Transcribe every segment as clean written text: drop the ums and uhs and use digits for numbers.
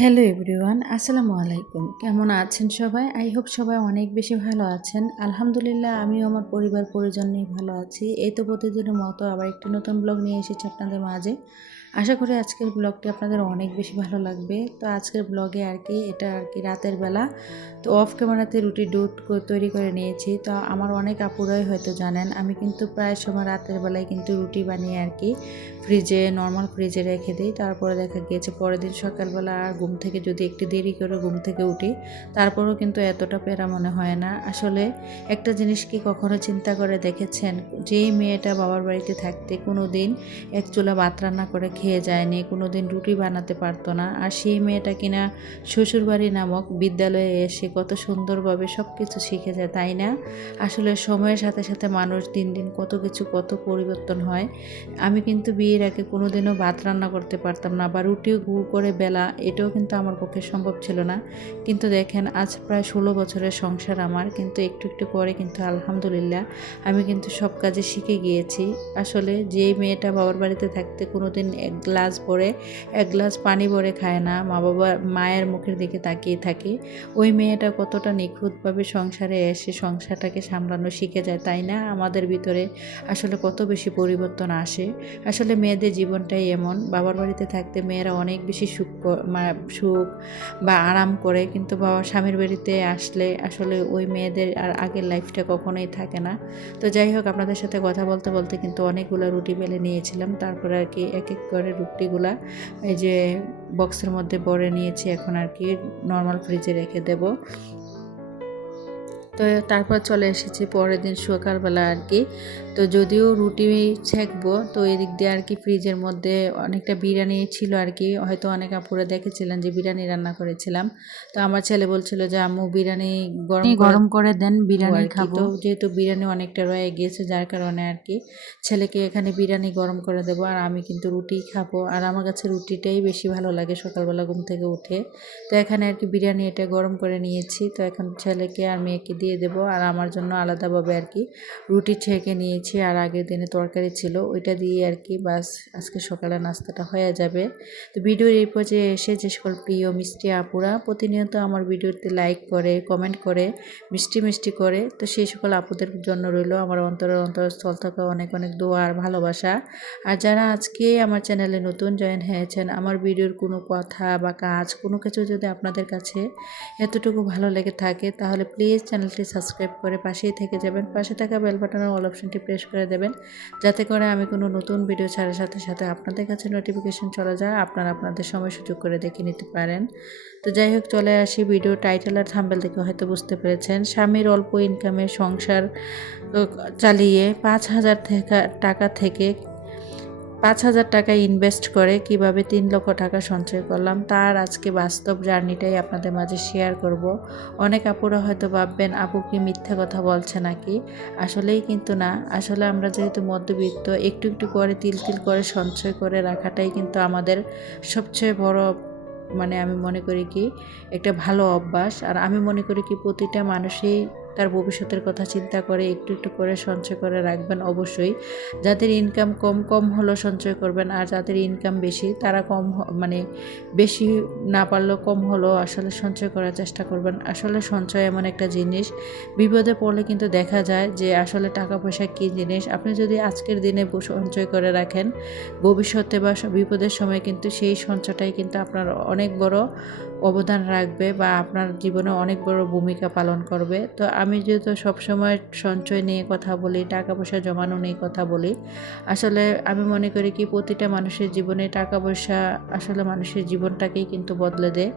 Hello everyone, আসসালামু আলাইকুম। কেমন আছেন সবাই? আই হোপ সবাই অনেক বেশি ভালো আছেন। আলহামদুলিল্লাহ আমিও আমার পরিবার পরিজন নিয়ে ভালো আছি। এই তো প্রতিদিনের মতো আবার একটি নতুন ব্লগ নিয়ে এসেছি আপনাদের মাঝে। আশা করি আজকের ব্লগটি আপনাদের অনেক বেশি ভালো লাগবে। তো আজকের ব্লগে এটা রাতের বেলা। তো অফ ক্যামেরাতে রুটি তৈরি করে নিয়েছি। তো আমার অনেক আপুরাই হয়তো জানেন আমি কিন্তু প্রায় সময় রাতের বেলায় কিন্তু রুটি বানিয়ে নর্মাল ফ্রিজে রেখে দিই। তারপরে দেখা গিয়েছে পরের দিন সকালবেলা আর ঘুম থেকে যদি একটু দেরি করে ঘুম থেকে উঠি, তারপরেও কিন্তু এতটা প্যারা মনে হয় না। আসলে একটা জিনিস কি কখনো চিন্তা করে দেখেছেন, যেই মেয়েটা বাবার বাড়িতে থাকতে কোনো দিন এক চুলা ভাত রান্না করে খেয়ে যায়নি, কোনো দিন রুটি বানাতে পারতো না, আর সেই মেয়েটা কিনা শ্বশুরবাড়ি নামক বিদ্যালয়ে এসে কত সুন্দরভাবে সব কিছু শিখে যায়, তাই না? আসলে সময়ের সাথে সাথে মানুষ দিন দিন কত পরিবর্তন হয়। আমি কিন্তু বিয়ের আগে কোনোদিনও ভাত রান্না করতে পারতাম না, বা রুটিও গুঁড়ো করে বেলা এটাও কিন্তু আমার পক্ষে সম্ভব ছিল না। কিন্তু দেখেন আজ প্রায় 16 বছরের সংসার আমার, কিন্তু একটু একটু করে কিন্তু আলহামদুলিল্লাহ আমি কিন্তু সব কাজে শিখে গিয়েছি। আসলে যেই মেয়েটা বাবার বাড়িতে থাকতে কোনোদিন এক গ্লাস পানি ভরে খায় না, মায়ের মুখের দিকে তাকিয়ে থাকে, ওই মেয়েটা কতটা নিখুঁতভাবে সংসারে এসে সংসারটাকে সামলানো শিখে যায়, তাই না? আমাদের ভিতরে আসলে কত বেশি পরিবর্তন আসে। আসলে মেয়েদের জীবনটাই এমন, বাবার বাড়িতে থাকতে মেয়েরা অনেক বেশি সুখ বা আরাম করে, কিন্তু স্বামীর বাড়িতে আসলে আসলে ওই মেয়েদের আর আগের লাইফটা কখনোই থাকে না। তো যাই হোক, আপনাদের সাথে কথা বলতে বলতে কিন্তু অনেকগুলো রুটি বেলে নিয়েছিলাম। তারপরে এক এক করে রুটিগুলা এই যে বক্সের মধ্যে ভরে নিয়েছি, এখন নর্মাল ফ্রিজে রেখে দেব। তো তারপর চলে এসেছি পরের দিন সকালবেলা তো যদিও রুটি ছেঁকবো, তো এদিক দিয়ে ফ্রিজের মধ্যে অনেকটা বিরিয়ানি ছিল হয়তো অনেক আপুরা দেখেছিলেন যে বিরিয়ানি রান্না করেছিলাম। তো আমার ছেলে বলছিল যে আম্মু বিরিয়ানি গরম করে দেন, বিরিয়ানি খাবো। তো যেহেতু বিরিয়ানি অনেকটা রয়ে গিয়েছে, যার কারণে ছেলেকে এখানে বিরিয়ানি গরম করে দেবো, আর আমি কিন্তু রুটি খাবো। আর আমার কাছে রুটিটাই বেশি ভালো লাগে সকালবেলা ঘুম থেকে উঠে। তো এখানে বিরিয়ানি এটা গরম করে নিয়েছি। তো এখন ছেলেকে আর মেয়েকে দিয়ে দেবো, আর আমার জন্য আলাদাভাবে রুটি ছেঁকে নিয়েছি, আর আগের দিনে তরকারি ছিল ওইটা দিয়ে বাস আজকে সকালে নাস্তাটা হয়ে যাবে। তো ভিডিওর এই পর্যায়ে এসে যে সকল প্রিয় মিষ্টি আপুরা প্রতিনিয়ত আমার ভিডিওতে লাইক করে, কমেন্ট করে, মিষ্টি করে, তো সেই সকল আপুদের জন্য রইল আমার অন্তরস্থল থেকে অনেক অনেক দোয়া আর ভালোবাসা। আর যারা আজকে আমার চ্যানেলে নতুন জয়েন হয়েছেন, আমার ভিডিওর কোনো কথা বা কাজ কোনো কিছু যদি আপনাদের কাছে এতটুকু ভালো লেগে থাকে, তাহলে প্লিজ চ্যানেলটি সাবস্ক্রাইব করে পাশেই থেকে যাবেন। পাশে থাকা বেল বাটনের অল অপশনটি প্রেস করে দেবেন, যাতে করে আমি কোনো নতুন ভিডিও ছাড়ার সাথে সাথে আপনাদের কাছে নোটিফিকেশন চলে যায়, আপনারা আপনাদের সময় সুযোগ করে দেখে নিতে পারেন। তো যাই হোক, চলে আসি ভিডিও টাইটেল আর থাম্বনেল দেখে হয়তো বুঝতে পেরেছেন, স্বামীর অল্প ইনকামে সংসার চালিয়ে 5,000 টাকা ইনভেস্ট করে কিভাবে 3 লক্ষ টাকা সঞ্চয় করলাম, তার আজকে বাস্তব জার্নিটাই আপনাদের মাঝে শেয়ার করব। অনেক আপুরা হয়তো ভাববেন আপু কি মিথ্যা কথা বলছে নাকি, আসলেই কিন্তু না। আসলে আমরা যেহেতু মধ্যবিত্ত, একটু একটু করে তিল করে সঞ্চয় করে রাখাটাই কিন্তু আমাদের সবচেয়ে বড়, আমি মনে করি একটা ভালো অভ্যাস। আর আমি মনে করি প্রতিটা মানুষই তার ভবিষ্যতের কথা চিন্তা করে একটু একটু করে সঞ্চয় করে রাখবেন অবশ্যই। যাদের ইনকাম কম হলেও সঞ্চয় করবেন, আর যাদের ইনকাম বেশি তারা বেশি না পারলেও কম হলেও আসলে সঞ্চয় করার চেষ্টা করবেন। আসলে সঞ্চয় এমন একটা জিনিস, বিপদে পড়লে কিন্তু দেখা যায় যে আসলে টাকা পয়সা কী জিনিস। আপনি যদি আজকের দিনে সঞ্চয় করে রাখেন, ভবিষ্যতে বা বিপদের সময় কিন্তু সেই সঞ্চয়টাই কিন্তু আপনার অনেক বড় অবদান রাখবে, বা আপনার জীবনে অনেক বড় ভূমিকা পালন করবে। তো আমি যেহেতু সবসময় সঞ্চয় নিয়ে কথা বলি, টাকা পয়সা জমানো নিয়ে কথা বলি, আসলে আমি মনে করি প্রতিটা মানুষের জীবনে টাকা পয়সা আসলে মানুষের জীবনটাকেই কিন্তু বদলে দেয়।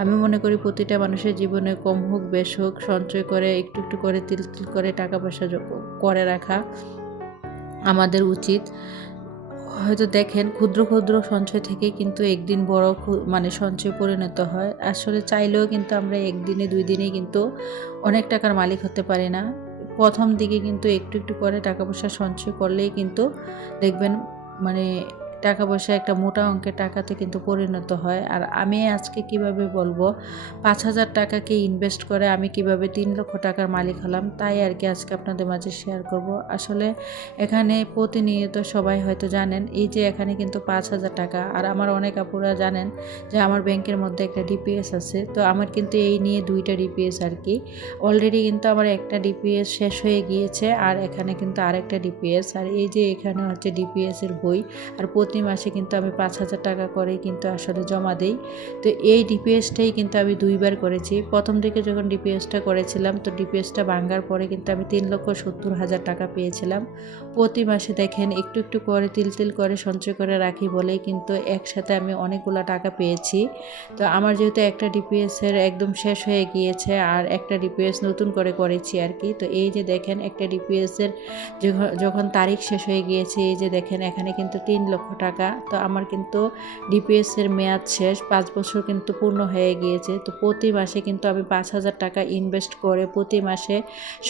আমি মনে করি প্রতিটা মানুষের জীবনে কম হোক বেশ হোক সঞ্চয় করে একটু একটু করে তিল করে টাকা পয়সা করে রাখা আমাদের উচিত। হয়তো দেখেন ক্ষুদ্র সঞ্চয় থেকে কিন্তু একদিন বড় সঞ্চয় পরিণত হয়। আসলে চাইলেও কিন্তু আমরা একদিনে 2 দিনে কিন্তু অনেক টাকার মালিক হতে পারি না। প্রথম দিকে কিন্তু একটু একটু করে টাকা পয়সা সঞ্চয় করলেই কিন্তু দেখবেন টাকা পয়সা একটা মোটা অঙ্কের টাকাতে কিন্তু পরিণত হয়। আর আমি আজকে কিভাবে বলবো ৫,০০০ টাকাকে ইনভেস্ট করে আমি কিভাবে ৩,০০,০০০ টাকার মালিক হলাম, তাই আর কি আজকে আপনাদের মাঝে শেয়ার করব। আসলে এখানে প্রতিনিয়ত সবাই হয়তো জানেন এই যে এখানে কিন্তু ৫,০০০ টাকা, আর আমার অনেক আপুরা জানেন যে আমার ব্যাংকের মধ্যে একটা ডিপিএস আছে। তো আমার কিন্তু এই নিয়ে 2টা ডিপিএস আর কি। অলরেডি কিন্তু আমার একটা ডিপিএস শেষ হয়ে গিয়েছে, আর এখানে কিন্তু আরেকটা ডিপিএস। আর এই যে এখানে হচ্ছে ডিপিএস এর বই, আর প্রতি মাসে কিন্তু আমি ৫,০০০ টাকা করে কিন্তু আসলে জমা দেই। তো এই ডিপিএসটাই কিন্তু আমি 2বার করেছি। প্রথম দিকে যখন ডিপিএসটা করেছিলাম, তো ডিপিএসটা ভাঙার পরে কিন্তু আমি ৩,৭০,০০০ টাকা পেয়েছিলাম। প্রতি মাসে দেখেন একটু একটু করে তিল করে সঞ্চয় করে রাখি বলেই কিন্তু একসাথে আমি অনেকগুলো টাকা পেয়েছি। তো আমার যেহেতু একটা ডিপিএস এর একদম শেষ হয়ে গিয়েছে, আর একটা ডিপিএস নতুন করে করেছি আর কি। তো এই যে দেখেন একটা ডিপিএস এর যখন তারিখ শেষ হয়ে গিয়েছে, এই যে দেখেন এখানে কিন্তু 3,00,000 টাকা। তো আমার কিন্তু ডিপিএস এর মেয়াদ শেষ, 5 বছর কিন্তু পূর্ণ হয়ে গিয়েছে। তো প্রতি মাসে কিন্তু আমি 5,000 টাকা ইনভেস্ট করে প্রতি মাসে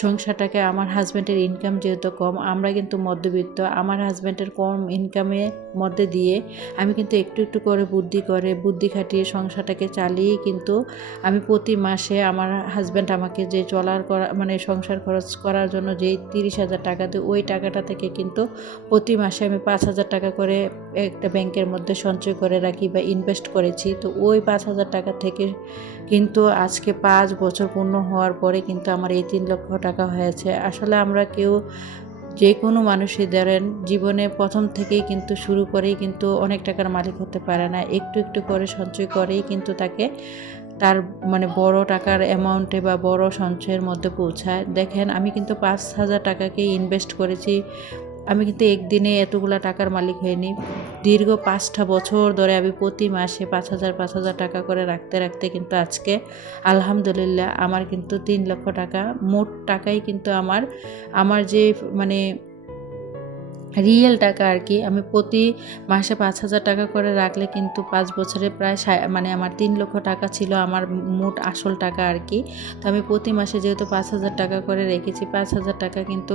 সংসারটাকে, আমার হাজব্যান্ডের ইনকাম যেহেতু কম, আমরা কিন্তু মধ্যবিত্ত, আমার হাজব্যান্ডের কম ইনকামের মধ্যে দিয়ে আমি কিন্তু একটু একটু করে বুদ্ধি খাটিয়ে সংসারটাকে চালিয়ে কিন্তু আমি প্রতি মাসে আমার হাজব্যান্ড আমাকে যে মানে সংসার খরচ করার জন্য যেই 30,000 টাকা দেয়, ওই টাকাটা থেকে কিন্তু প্রতি মাসে আমি 5,000 টাকা করে একটা ব্যাংকের মধ্যে সঞ্চয় করে রাখি বা ইনভেস্ট করেছি। তো ওই 5,000 টাকা থেকে কিন্তু আজকে 5 বছর পূর্ণ হওয়ার পরে কিন্তু আমার এই 3,00,000 টাকা হয়েছে। আসলে আমরা কেউ যে কোনো মানুষই ধরেন জীবনে প্রথম থেকেই কিন্তু শুরু করেই কিন্তু অনেক টাকার মালিক হতে পারে না। একটু একটু করে সঞ্চয় করেই কিন্তু তাকে তার মানে বড় টাকার অ্যামাউন্টে বা বড় সঞ্চয়ের মধ্যে পৌঁছায়। দেখেন আমি কিন্তু 5,000 টাকাকে ইনভেস্ট করেছি। আমি কিন্তু একদিনে এতগুলা টাকার মালিক হইনি। দীর্ঘ 5টা বছর ধরে আমি প্রতি মাসে 5,000 টাকা করে রাখতে রাখতে কিন্তু আজকে আলহামদুলিল্লাহ আমার কিন্তু 3,00,000 টাকা মোট টাকাই কিন্তু আমার যে মানে রিয়েল টাকা আর কি, আমি প্রতি মাসে 5,000 টাকা করে রাখলে কিন্তু 5 বছরে প্রায় মানে আমার 3,00,000 টাকা ছিল আমার মোট আসল টাকা আর কি। তো আমি প্রতি মাসে যেহেতু 5,000 টাকা করে রেখেছি, 5,000 টাকা কিন্তু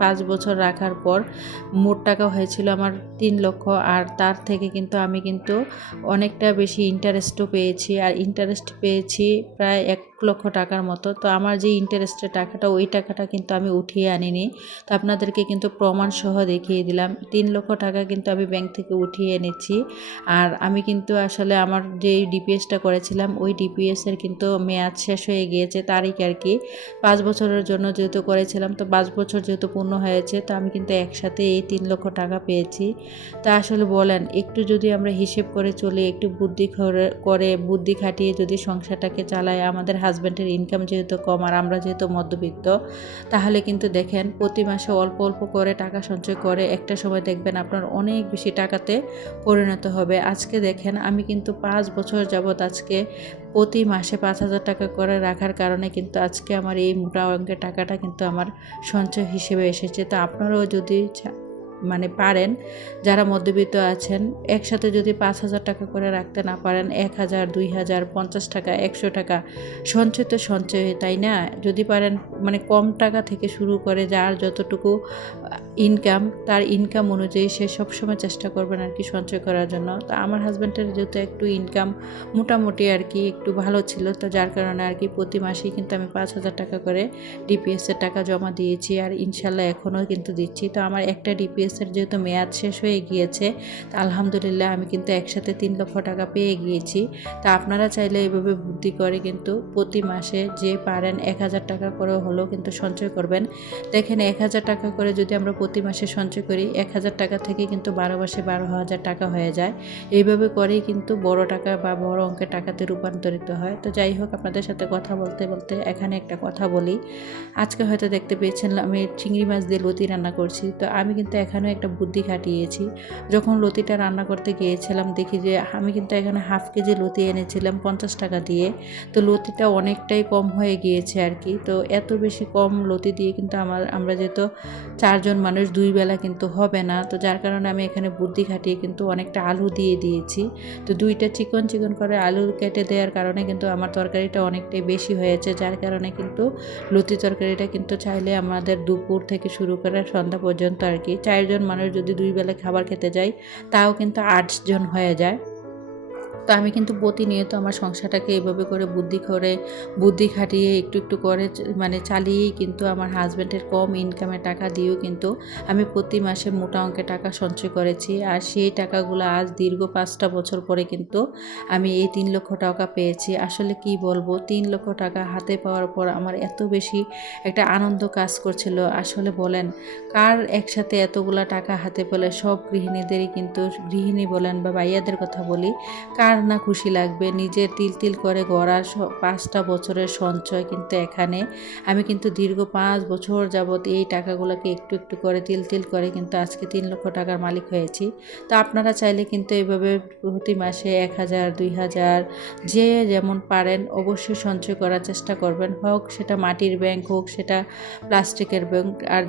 5 বছর রাখার পর মোট টাকা হয়েছিল আমার 3,00,000। আর তার থেকে কিন্তু আমি কিন্তু অনেকটা বেশি ইন্টারেস্টও পেয়েছি, আর ইন্টারেস্ট পেয়েছি প্রায় 1,00,000 টাকার মতো। তো আমার যে ইন্টারেস্টের টাকাটা, ওই টাকাটা কিন্তু আমি উঠিয়ে আনিনি। তো আপনাদেরকে কিন্তু প্রমাণ সহ দেখিয়ে দিলাম 3,00,000 টাকা কিন্তু আমি ব্যাংক থেকে উঠিয়ে এনেছি। আর আমি কিন্তু আসলে আমার যে ডিপিএসটা করেছিলাম, ওই ডিপিএসের কিন্তু মেয়াদ শেষ হয়ে গিয়েছে, তারিখ আর কি। 5 বছরের জন্য যেহেতু করেছিলাম, তো 5 বছর যেহেতু পূর্ণ হয়েছে, তো আমি কিন্তু একসাথে এই 3,00,000 টাকা পেয়েছি। তা আসলে বলেন একটু যদি আমরা হিসেব করে চলি, একটু বুদ্ধি খাটিয়ে যদি সংসারটাকে চালাই, আমাদের হাজব্যান্ডের ইনকাম যেহেতু কম আর আমরা যেহেতু মধ্যবিত্ত, তাহলে কিন্তু দেখেন প্রতি মাসে অল্প অল্প করে টাকা সঞ্চয় করে একটা সময় দেখবেন আপনার অনেক বেশি টাকাতে পরিণত হবে। আজকে দেখেন আমি কিন্তু 5 বছর যাবৎ আজকে প্রতি মাসে 5,000 টাকা করে রাখার কারণে কিন্তু আজকে আমার এই মোটা অঙ্কের টাকাটা কিন্তু আমার সঞ্চয় হিসেবে এসেছে। তো আপনারাও যদি মানে পারেন, যারা মধ্যবিত্ত আছেন, একসাথে যদি 5,000 টাকা করে রাখতে না পারেন, 1,000, 2,000, 50 টাকা, 100 টাকা সঞ্চয় তো সঞ্চয়, তাই না? যদি পারেন মানে কম টাকা থেকে শুরু করে যার যতটুকু ইনকাম, তার ইনকাম অনুযায়ী সে সবসময় চেষ্টা করবেন আর কি সঞ্চয় করার জন্য। তো আমার হাজব্যান্ডের যেহেতু একটু ইনকাম মোটামুটি আর কি একটু ভালো ছিল, তো যার কারণে আর কি প্রতি মাসেই কিন্তু আমি 5,000 টাকা করে ডিপিএসের টাকা জমা দিয়েছি, আর ইনশাল্লাহ এখনও কিন্তু দিচ্ছি। তো আমার একটা ডিপিএসের যেহেতু মেয়াদ শেষ হয়ে গিয়েছে, তো আলহামদুলিল্লাহ আমি কিন্তু একসাথে 3,00,000 টাকা পেয়ে গিয়েছি। তা আপনারা চাইলে এইভাবে বুদ্ধি করে কিন্তু প্রতি মাসে যে পারেন 1,000 টাকা করে হলেও কিন্তু সঞ্চয় করবেন। দেখেন 1,000 টাকা করে যদি আমরা প্রতি মাসে সঞ্চয় করি, 1,000 টাকা থেকে কিন্তু 12 মাসে 12,000 টাকা হয়ে যায়। এইভাবে করেই কিন্তু বড় টাকা বা বড় অঙ্কের টাকাতে রূপান্তরিত হয়। তো যাই হোক, আপনাদের সাথে কথা বলতে বলতে এখানে একটা কথা বলি। আজকে হয়তো দেখতে পেয়েছেন আমি চিংড়ি মাছ দিয়ে লতি রান্না করছি। তো আমি কিন্তু এখানেও একটা বুদ্ধি খাটিয়েছি। যখন লতিটা রান্না করতে গিয়েছিলাম, দেখি যে আমি কিন্তু এখানে হাফ কেজি লতি এনেছিলাম 50 টাকা দিয়ে। তো লতিটা অনেকটাই কম হয়ে গিয়েছে আর কি। তো এত বেশি কম লতি দিয়ে কিন্তু আমরা যেহেতু 4 জন মানুষ, 2 বেলা কিন্তু হবে না। তো যার কারণে আমি এখানে বুদ্ধি খাটিয়ে কিন্তু অনেকটা আলু দিয়ে দিয়েছি। তো 2টা চিকন চিকন করে আলু কেটে দেওয়ার কারণে কিন্তু আমার তরকারিটা অনেকটাই বেশি হয়েছে, যার কারণে কিন্তু লতি তরকারিটা কিন্তু চাইলে আমাদের দুপুর থেকে শুরু করে সন্ধ্যা পর্যন্ত আর কি 4 4 জন মানুষ যদি 2 বেলা খাবার খেতে যায় তাও কিন্তু 8 জন হয়ে যায়। তো আমি কিন্তু প্রতিনিয়ত আমার সংসারটাকে এভাবে করে বুদ্ধি খাটিয়ে একটু একটু করে মানে চালিয়েই কিন্তু আমার হাজব্যান্ডের কম ইনকামের টাকা দিয়েও কিন্তু আমি প্রতি মাসে মোটা অঙ্কের টাকা সঞ্চয় করেছি। আর সেই টাকাগুলো আজ দীর্ঘ 5টা বছর পরে কিন্তু আমি এই 3 লক্ষ টাকা পেয়েছি। আসলে কি বলবো, 3 লক্ষ টাকা হাতে পাওয়ার পর আমার এত বেশি একটা আনন্দ কাজ করছিল। আসলে বলেন কার একসাথে এতগুলা টাকা হাতে পেলে, সব গৃহিণীদেরই কিন্তু, গৃহিণী বলেন বা ভাইয়াদের কথা বলি, কার না খুশি লাগবে। নিজের তিল তিল করে গড়া 5টা বছরের সঞ্চয় কিন্তু এখানে আমি কিন্তু দীর্ঘ 5 বছর যাবৎ এই টাকাগুলোকে একটু একটু করে তিল তিল করে কিন্তু আজকে 3 লক্ষ টাকার মালিক হয়েছি। তো আপনারা চাইলে কিন্তু এইভাবে প্রতি মাসে 1000 2000 যে যেমন পারেন অবশ্যই সঞ্চয় করার চেষ্টা করবেন, হোক সেটা মাটির ব্যাংক, হোক সেটা প্লাস্টিকের ব্যাংক। আর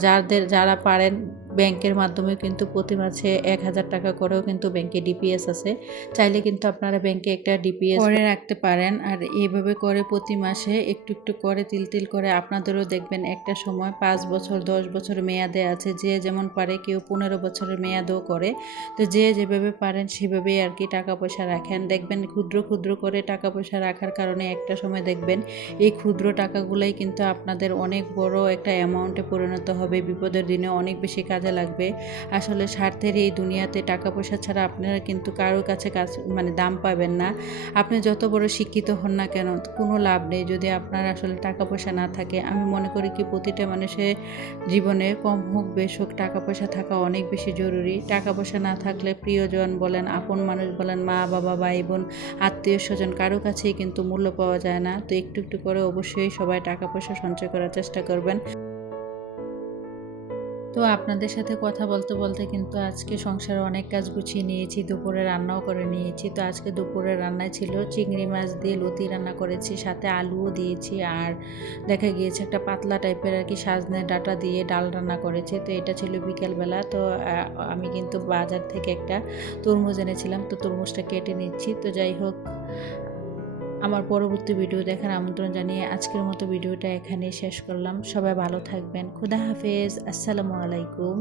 যারা পারেন ব্যাংকের মাধ্যমে কিন্তু প্রতি মাসে 1000 টাকা করেও কিন্তু ব্যাংকে ডিপিএস আছে, চাইলে কিন্তু আপনারা ব্যাংকে একটা ডিপিএস করে রাখতে পারেন। আর এইভাবে করে প্রতি মাসে একটু একটু করে তিল তিল করে আপনাদেরও দেখবেন একটা সময় 5 বছর 10 বছর মেয়াদে আছে, যে যেমন পারে, কেউ 15 বছরের মেয়াদও করে। তো যে যেভাবে পারেন সেভাবেই আর কি টাকা পয়সা রাখেন। দেখবেন ক্ষুদ্র ক্ষুদ্র করে টাকা পয়সা রাখার কারণে একটা সময় দেখবেন এই ক্ষুদ্র টাকাগুলোই কিন্তু আপনাদের অনেক বড় একটা অ্যামাউন্টে পরিণত হবে, বিপদের দিনে অনেক বেশি কাজে লাগবে। আসলে স্বার্থের এই দুনিয়াতে টাকা পয়সা ছাড়া আপনারা কিন্তু কারোর কাছে মানে দাম পাবেন না। আপনি যত বড় শিক্ষিত হন না কেন, কোনো লাভ নেই যদি আপনার আসলে টাকা পয়সা না থাকে। আমি মনে করি কি প্রতিটা মানুষের জীবনে কম হোক বেশ হোক টাকা পয়সা থাকা অনেক বেশি জরুরি। টাকা পয়সা না থাকলে প্রিয়জন বলেন, আপন মানুষ বলেন, মা বাবা ভাই বোন আত্মীয় স্বজন কারো কাছেই কিন্তু মূল্য পাওয়া যায় না। তো একটু একটু করে অবশ্যই সবাই টাকা পয়সা সঞ্চয় করার চেষ্টা করবেন। তো আপনাদের সাথে কথা বলতে বলতে কিন্তু আজকে সংসারে অনেক কাজ গুছিয়ে নিয়েছি, দুপুরে রান্নাও করে নিয়েছি। তো আজকে দুপুরের রান্নায় ছিল চিংড়ি মাছ দিয়ে লতি রান্না করেছি, সাথে আলুও দিয়েছি। আর দেখা গিয়েছে একটা পাতলা টাইপের আর কি সজনে ডাঁটা দিয়ে ডাল রান্না করেছি। তো এটা ছিল বিকেলবেলা। তো আমি কিন্তু বাজার থেকে একটা তরমুজ এনেছিলাম, তো তরমুজটা কেটে নিচ্ছি। তো যাই হোক, আমার পরবর্তী ভিডিও দেখার আমন্ত্রণ জানিয়ে আজকের মতো ভিডিওটা এখানেই শেষ করলাম। সবাই ভালো থাকবেন। খুদা হাফেজ। আসসালামু আলাইকুম।